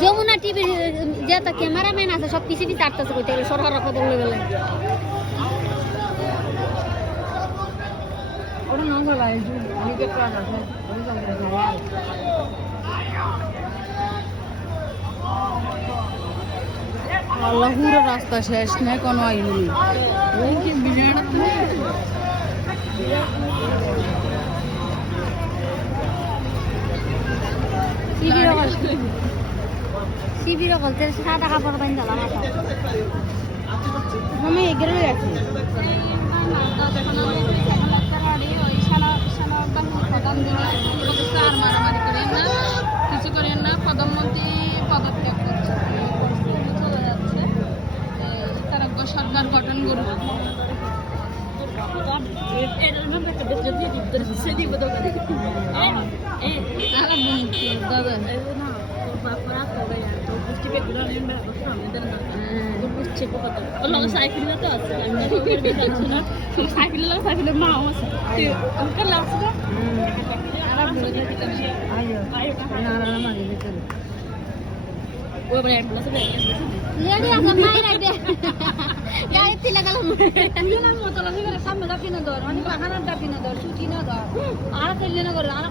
Jamuna TV যেটা cameraman আছে সব পিছে পিছে আটতেছে কইতে গেলে সরকার রাখা বলে গেলে ওটা নঙ্গল ভাই অনেকে প্রাণ আছে আল্লাহর রাস্তা শেষ না কোনো আইনি শিবির বলতে 7 টাকা পর বাইন দিলাম আমি এগিয়ে গেছি কিছু করেন না প্রধানমন্ত্রী পদত্যাগ করছে চলে যাচ্ছে তারা সরকার গঠন করবে সাইকেলের মাও আছে লেডি আছে মাইরা দে গাড়ি তিলা গেলাম সামনে দাবি না ধর মানে বাহানার দাবি না ধর ছুটি না ধর আর কইলে না করে আর